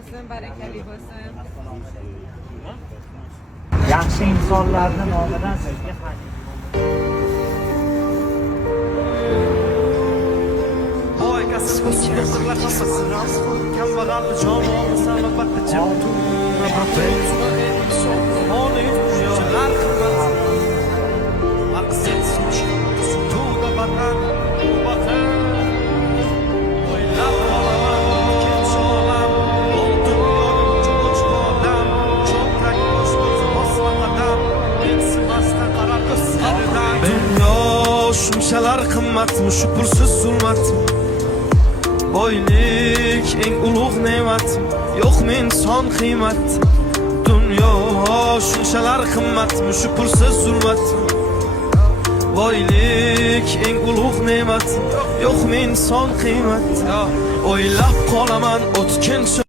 bo'lsin, barakali bo'lsin. Yaxshi insonlarning nomidan sizga Şumşalar kımmatmı, şu pulsuz zulmatmı. Boylik en ulug' ne'matmi, yo'q men son qiymat. Dunyo shunchalar qimmatmi, shu pulsiz zulmatmi. Boylik en ulug' ne'matmi, yo'q men son qiymat. O'ylab qolaman o'tkinchi